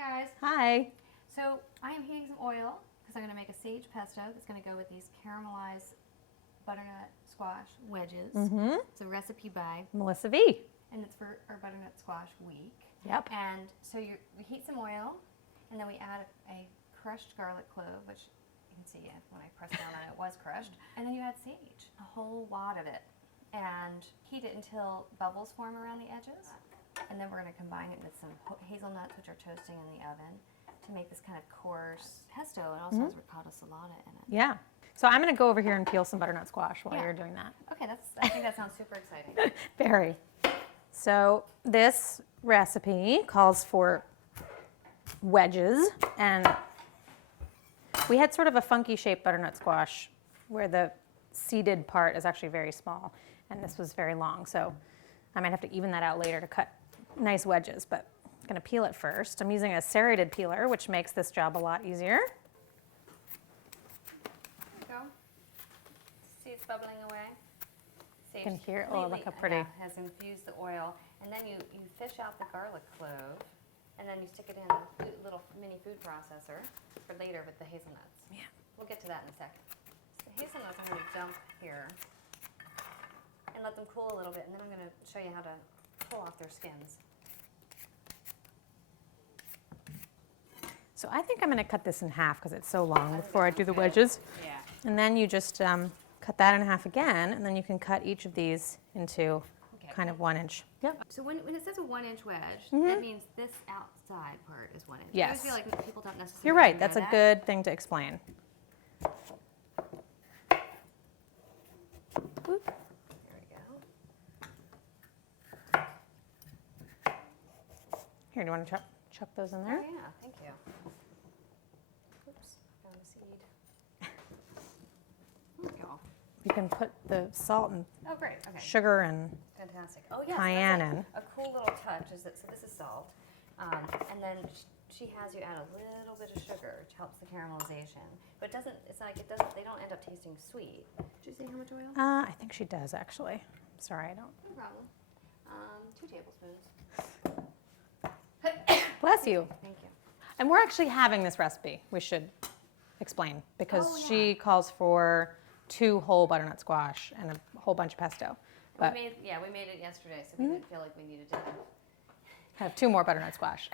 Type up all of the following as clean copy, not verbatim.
guys. Hi. So I am heating some oil because I'm going to make a sage pesto that's going to go with these caramelized butternut squash wedges. It's a recipe by Melissa V. And it's for our butternut squash week. Yep. And so we heat some oil, and then we add a crushed garlic clove, which you can see when I pressed down on it, was crushed. And then you add sage, a whole wad of it, and heat it until bubbles form around the edges. And then we're going to combine it with some hazelnuts, which are toasting in the oven, to make this kind of coarse pesto. It also has ricotta salata in it. Yeah. So I'm going to go over here and peel some butternut squash while you're doing that. Okay, I think that sounds super exciting. Very. So this recipe calls for wedges, and we had sort of a funky shaped butternut squash where the seeded part is actually very small, and this was very long. So I might have to even that out later to cut nice wedges, but I'm going to peel it first. I'm using a serrated peeler, which makes this job a lot easier. There you go. See it's bubbling away. You can hear, oh, look how pretty. Has infused the oil, and then you fish out the garlic clove, and then you stick it in a little mini food processor for later with the hazelnuts. Yeah. We'll get to that in a second. So the hazelnuts I'm going to dump here and let them cool a little bit, and then I'm going to show you how to pull off their skins. So I think I'm going to cut this in half because it's so long before I do the wedges. Yeah. And then you just cut that in half again, and then you can cut each of these into kind of 1 inch. Yep. So when it says a 1 inch wedge, that means this outside part is 1 inch. Yes. I always feel like people don't necessarily You're right. know That's a that. good thing to explain. Whoop. There we go. Here, do you want to chuck those in there? Oh, yeah, thank you. Oops, found a seed. There we go. You can put the salt and Oh, great. Okay. sugar and Fantastic. Oh, yes. cayenne in. A cool little touch is that, so this is salt. And then she has you add a little bit of sugar, which helps the caramelization. But it doesn't, they don't end up tasting sweet. Did you see how much oil? I think she does, actually. Sorry, I don't. No problem. 2 tablespoons. Bless you. Thank you. And we're actually having this recipe, we should explain, because Oh, yeah. she calls for 2 whole butternut squash and a whole bunch of pesto. But we made it yesterday, so we didn't feel like we needed to have 2 more butternut squash.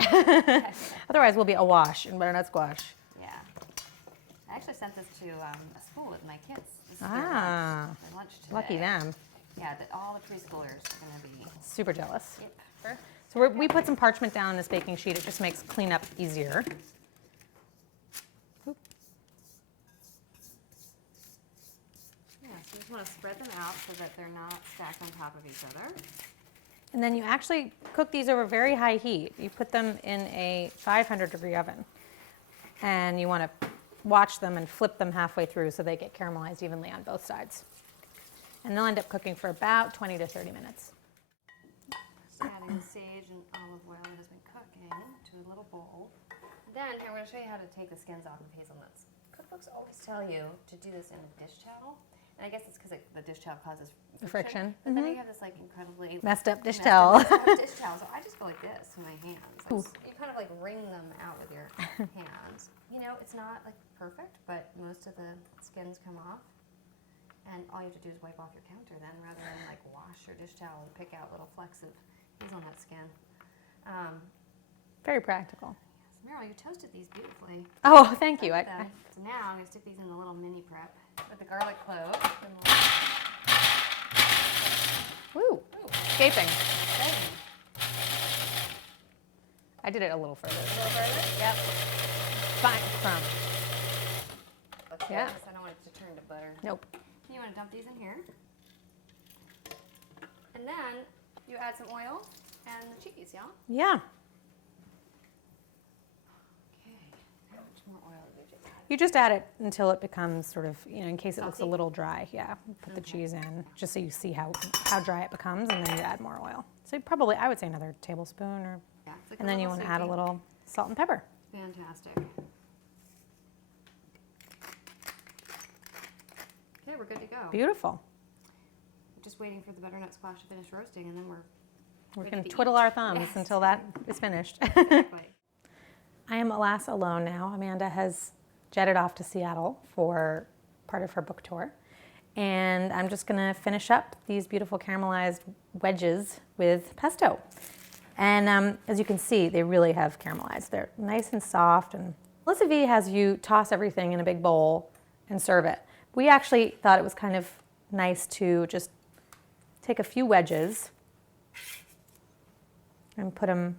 Otherwise, we'll be awash in butternut squash. Yeah. I actually sent this to a school with my kids. This is their lunch today. Lucky them. Yeah, all the preschoolers are going to be. Super jealous. Yep. So we put some parchment down on this baking sheet. It just makes cleanup easier. Oop. Yeah, so you just want to spread them out so that they're not stacked on top of each other. And then you actually cook these over very high heat. You put them in a 500-degree oven. And you want to watch them and flip them halfway through so they get caramelized evenly on both sides. And they'll end up cooking for about 20 to 30 minutes. Just adding the sage and olive oil that has been cooking to a little bowl. Then here, I'm going to show you how to take the skins off of hazelnuts. Cookbooks always tell you to do this in a dish towel. And I guess it's because the dish towel causes friction. But then you have this like incredibly messed up dish towel. dish towel. So I just go like this with my hands. You kind of like wring them out with your hands. You know, it's not like perfect, but most of the skins come off. And all you have to do is wipe off your counter then, rather than like wash your dish towel and pick out little flecks of hazelnut skin. Very practical. Yes, Merrill, you toasted these beautifully. Oh, thank you. So now I'm going to stick these in the little mini prep with the garlic clove. Woo, escaping. Exciting. I did it a little further. A little further? Yep. Fine, crumb. Okay, Yeah. I don't want it to turn to butter. Nope. You want to dump these in here. And then you add some oil and the cheese, yeah? Yeah. Okay. How much more oil did you just add? You just add it until it becomes sort of, in case it looks a Salty? little dry. Yeah. Put the cheese in just so you see how dry it becomes, and then you add more oil. So probably, I would say another tablespoon, or, Yeah, it's like and then you want to add a little salt and pepper. Fantastic. Okay, we're good to go. Beautiful. Just waiting for the butternut squash to finish roasting, and then we're We ready can to twiddle eat. our thumbs Yes. until that is finished. Exactly. I am alas alone now. Amanda has jetted off to Seattle for part of her book tour. And I'm just gonna finish up these beautiful caramelized wedges with pesto. And as you can see, they really have caramelized. They're nice and soft. And Melissa V has you toss everything in a big bowl and serve it. We actually thought it was kind of nice to just take a few wedges and put them,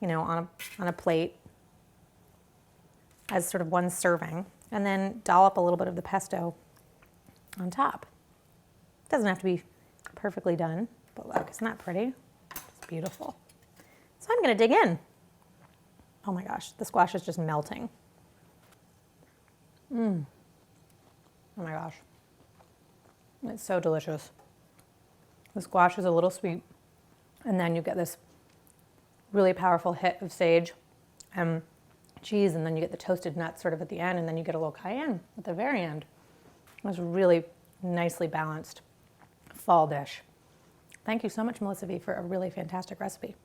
you know, on a plate as sort of one serving, and then dollop a little bit of the pesto on top. It doesn't have to be perfectly done, but look, isn't that pretty? It's beautiful. So I'm gonna dig in. Oh my gosh, the squash is just melting. Oh my gosh. It's so delicious. The squash is a little sweet, and then you get this really powerful hit of sage and cheese, and then you get the toasted nuts sort of at the end, and then you get a little cayenne at the very end. It's a really nicely balanced fall dish. Thank you so much, Melissa V, for a really fantastic recipe.